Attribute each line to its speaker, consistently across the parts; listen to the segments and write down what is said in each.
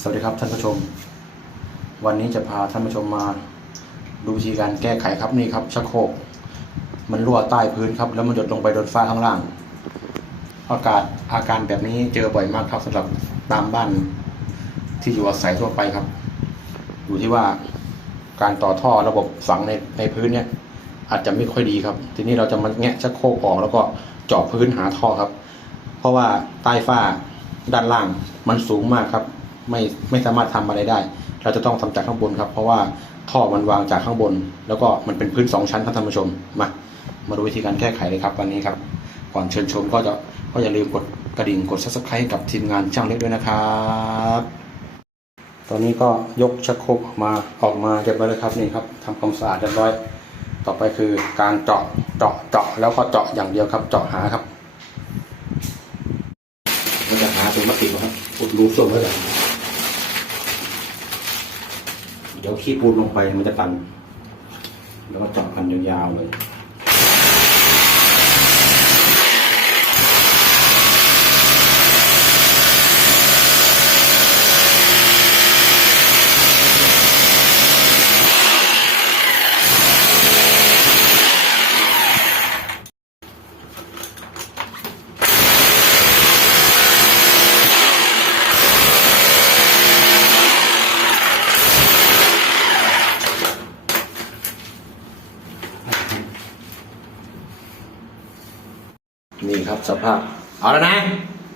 Speaker 1: สวัสดีครับท่านผู้ชม วันนี้จะพาท่านผู้ชมมา ดูวิธีการแก้ไขครับนี่ครับชักโครกมันรั่วใต้พื้นครับ แล้วมันหยดลงไปโดนฝ้าข้างล่าง อากาศอาการแบบนี้เจอบ่อยมากครับสำหรับตามบ้านที่อยู่อาศัยทั่วไปครับ อยู่ที่ว่าการต่อท่อระบบฝังในในพื้นเนี่ยอาจจะไม่ค่อยดีครับ ทีนี้เราจะมาแงะชักโครกออกแล้วก็เจาะพื้นหาท่อครับ เพราะว่าใต้ฝ้าด้านล่างมันสูงมากครับ ไม่ไม่สามารถทำอะไรได้ เราจะต้องทำจากข้างบนครับ เพราะว่าท่อมันวางจากข้างบน แล้วก็มันเป็นพื้นสองชั้นครับท่านผู้ชมมามาดูวิธีการแก้ไขเลยครับวันนี้ครับก่อนเชิญชมก็จะก็อย่าลืมกดกระดิ่งกด subscribe ให้กับทีมงานช่างเล็กด้วยนะครับตอนนี้ก็ยกชักโครกออกมาออกมาเรียบร้อยแล้วครับนี่ครับทำความสะอาดเรียบร้อย ต่อไปคือการเจาะเจาะเจาะแล้วก็เจาะอย่างเดียวครับ เจาะหาครับเราจะหาตรงมะติดครับอุดรูส้วมไว้ก่อน เดี๋ยวขี้ปูนลงไปมันจะตัน แล้วก็เจาะพันยาวๆเลย นี่ ครับสภาพ เอาแล้วนะ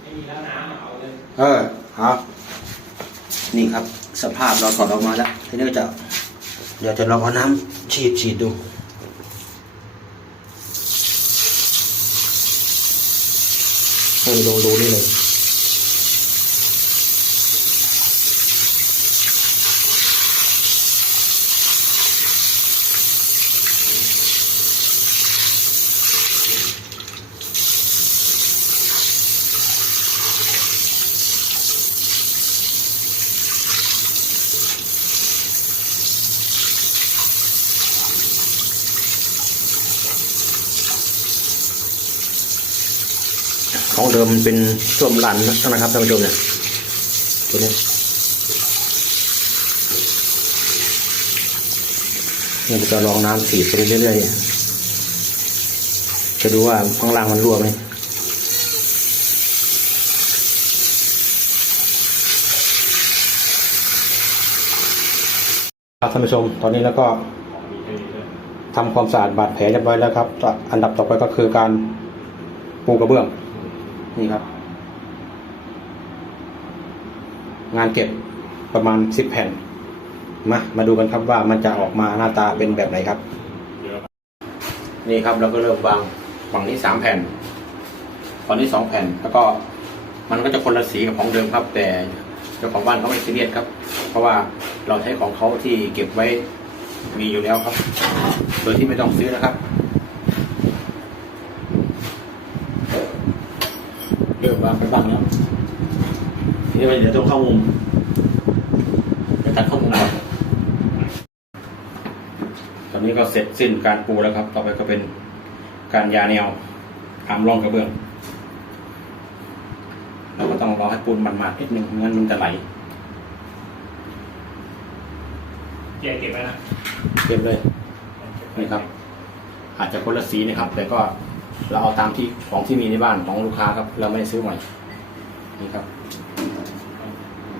Speaker 2: ไม่มีแล้วน้ำเอาเลย
Speaker 1: เออเอานี่ครับสภาพเราถอดออกมาแล้ว ทีนี้ก็จะ เดี๋ยวจะลองเอาน้ำฉีดฉีดดูให้ดูดูนี่เลย ของ เดิมมันเป็นส้วมลันนะครับท่านผู้ชมเนี่ยตัวนี้เนี่จะลองน้ำฉีดไปเรื่อยๆจะดูว่าข้างล่างมันรั่วไหมครับท่านผู้ชมตอนนี้แล้วก็ทำความสะอาดบาดแผลเรียบร้อยแล้วครับ อันดับต่อไปก็คือการปูกระเบื้อง นี่ครับ งานเก็บประมาณสิบแผ่น มา มาดูกันครับว่ามันจะออกมาหน้าตาเป็นแบบไหนครับ นี่ครับเราก็เริ่มวางฝั่งนี้สามแผ่นฝั่งนี้สองแผ่น แล้วก็มันก็จะคนละสีกับของเดิมครับ แต่เจ้าของบ้านเขาไม่ซีเรียสครับ เพราะว่าเราใช้ของเขาที่เก็บไว้มีอยู่แล้วครับ โดยที่ไม่ต้องซื้อนะครับ เริ่มวางไป บ้างแล้วทีนี้เดี๋ยวต้องเข้ามุมจะตัดเข้ามุมก่อนตอนนี้ก็เสร็จสิ้นการปูแล้วครับ ต่อไปก็เป็นการยาแนวทำร่องกระเบื้องเราก็ต้องรอให้ปูนมันมาดๆนิดนึงไม่งั้นมันจะไหล
Speaker 2: เก็บเก็บไว้นะ
Speaker 1: เต็มเลยนี่ครับ อาจจะคนละสีนะครับ แต่ก็เราเอาตามที่ของที่มีในบ้านของลูกค้าครับ เราไม่ได้ซื้อใหม่ นี่ครับ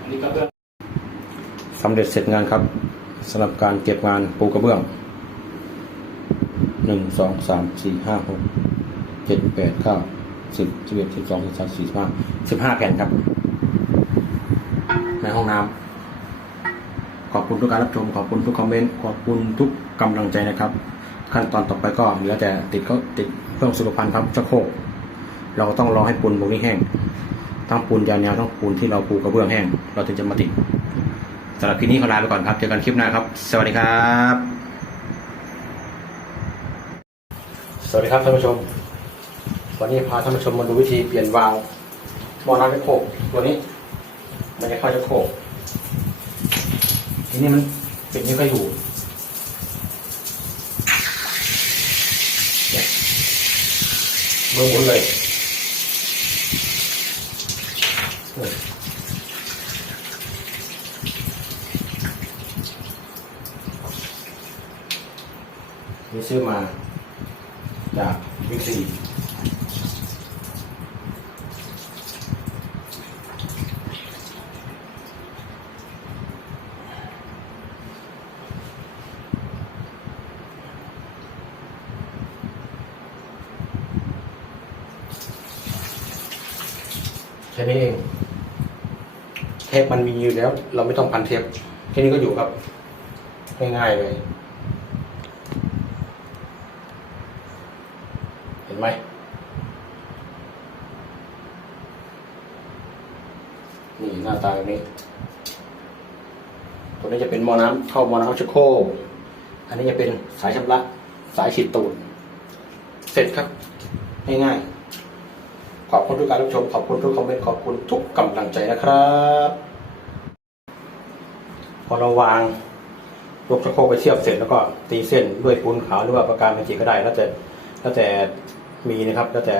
Speaker 2: อันนี้ก็เบื้อง
Speaker 1: สำเร็จเสร็จงานครับสำหรับการเก็บงานปูกระเบื้องหนึ่งสองสามสี่ห้าหกเจ็ดแปดเก้าสิบสิบเอ็ดสิบสองสิบสามสี่สิบห้าสิบห้าแผ่นครับ ในห้องน้ำขอบคุณทุกการรับชมขอบคุณทุกคอมเมนต์ขอบคุณทุกกำลังใจนะครับ ขั้นตอนต่อไปก็เหลือแต่ติดก็ติดเพิ่มสุขภัณฑ์ครับชักโคกเราต้องรอให้ปูนพวกนี้แห้ง ทั้งปูนยาแนวทั้งปูนที่เราปูกระเบื้องแห้ง เราถึงจะมาติดสำหรับคลิปนี้ขอลาไปก่อนครับ เจอกันคลิปหน้าครับ สวัสดีครับ สวัสดีครับท่านผู้ชม วันนี้พาท่านผู้ชมมาดูวิธีเปลี่ยนวาล์วมอน้ำชักโครกตัวนี้ไม่ได้เข้าชักโคกทีนี้มันปิดไม่ค่อยอยู่เนี่ยมือหมุนเลย นี่ซื้อมาจากบิ๊กซีแค่นี้เอง เทปมันมีอยู่แล้ว เราไม่ต้องพันเทปแค่นี้ก็อยู่ครับ ง่ายๆเลย เห็นไหม นี่หน้าตาแบบนี้ ตัวนี้จะเป็นมอน้ำเข้ามอน้ำชักโครกอันนี้จะเป็นสายชำระ สายฉีดตูดเสร็จครับ ง่ายๆ ขอบคุณทุกการรับชม ขอบคุณทุกคอมเมนต์ ขอบคุณทุกกำลังใจนะครับ พอเราวางยกชักโครกไปเทียบเสร็จแล้วก็ตีเส้นด้วยปูนขาวหรือว่าประการเมจิก็ได้ แล้วแต่แล้วแต่มีนะครับ แล้วแต่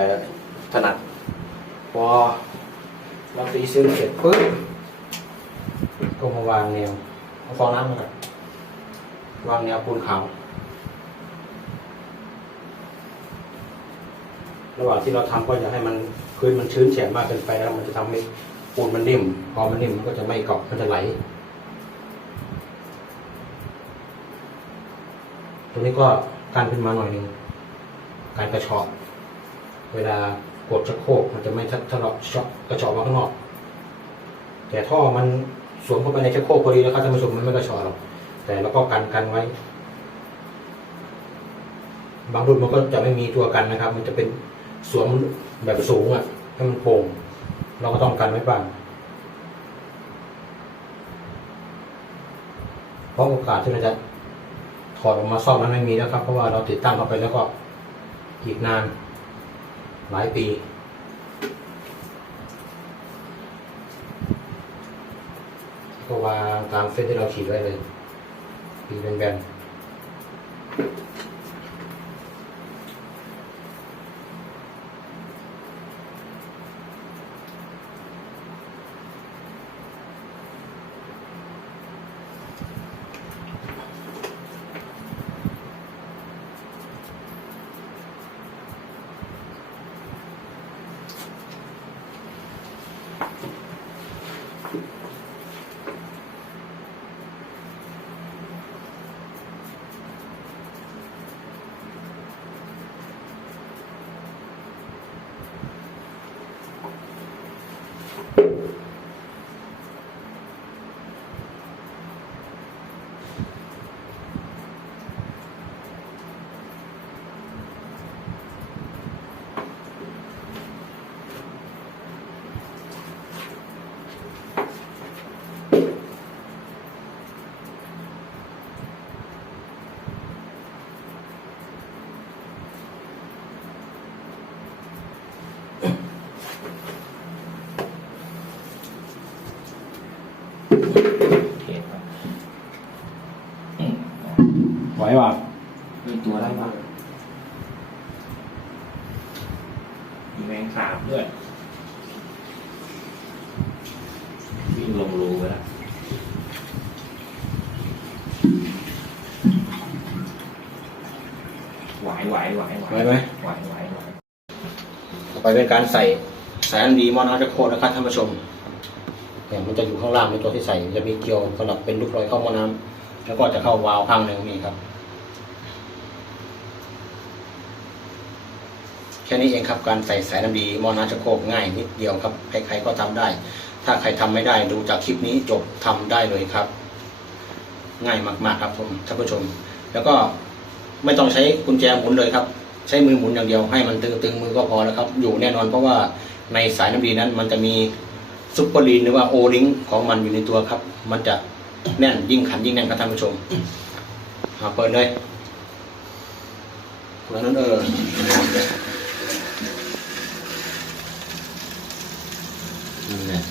Speaker 1: ถนัดพอ เราตีเส้นเสร็จปุ๊บก็มาวางแนวเอาฟองน้ำมาก่อนวางแนวปูนขาวระหว่างที่เราทำก็อย่าให้มันพื้นมันชื้นแฉะมากเกินไปแล้วมันจะทำให้ปูนมันนิ่ม พอมันนิ่มมันก็จะไม่เกาะมันจะไหลตรงนี้ก็การขึ้นมาหน่อยหนึ่งการกระชอกเวลา กดชักโครกมันจะไม่ทะเลาะชาะกระชอกมาข้างนอก แต่ท่อมันสวมเข้าไปในชักโครกพอดีแล้วครับท่านผู้ชมมันไม่กระชอกหรอกแต่เราก็กันกันไว้ บางรุ่นมันก็จะไม่มีตัวกันนะครับ มันจะเป็นสวมแบบสูงอะให้มันโป่งเราก็ต้องกันไว้บ้างเพราะโอกาสที่เราจะถอดออกมาซ่อมนั้นไม่มีแล้วครับ เพราะว่าเราติดตั้งเข้าไปแล้วก็อีกนาน หลายปีก็วางตามเส้นที่เราขีดไว้เลยปีเป็นแบน ห วป่ะ
Speaker 2: มีตัวอะไรบ้างมีแมงสาบด้วยวิ่งลงรูไปแล้วไหวไหวไหว
Speaker 1: ไหวไหม
Speaker 2: ไหวไหวไหว
Speaker 1: ต่อไปเป็นการใส่สายอันดีมอนาจะโคตรนะครับท่านผู้ชมเนี่ยมันจะอยู่ข้างล่างในตัวที่ใส่ จะมีเกลียวสำหรับเป็นลูกรอยเข้าหมอน้ำแล้วก็จะเข้าวาล์วข้างหนึ่งนี่ครับ แค่นี้เองครับการใส่สายน้ำดีมอนาจะโคกง่ายนิดเดียวครับใครๆก็ทำได้ ถ้าใครทำไม่ได้ดูจากคลิปนี้จบทำได้เลยครับ ง่ายมากๆครับผมท่านผู้ชม แล้วก็ไม่ต้องใช้กุญแจหมุนเลยครับ ใช้มือหมุนอย่างเดียวให้มันตึงๆมือก็พอแล้วครับ อยู่แน่นอนเพราะว่าในสายน้ำดีนั้นมันจะมีซุปเปอร์ลีนหรือว่าโอลิงของมันอยู่ในตัวครับ มันจะแน่นยิ่งขันยิ่งแน่นครับท่านผู้ชมอ่าเปิดเลยเปิดนั้นเออนั่นแหละ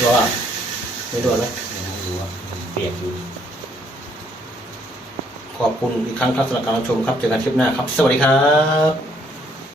Speaker 1: ตัวอะไม่โดนไหม
Speaker 2: ไม่รู้ว่าเปียกอยู่
Speaker 1: ขอบคุณอีกครั้งครับสำหรับการรับชมครับเจอกันคลิปหน้าครับ สวัสดีครับ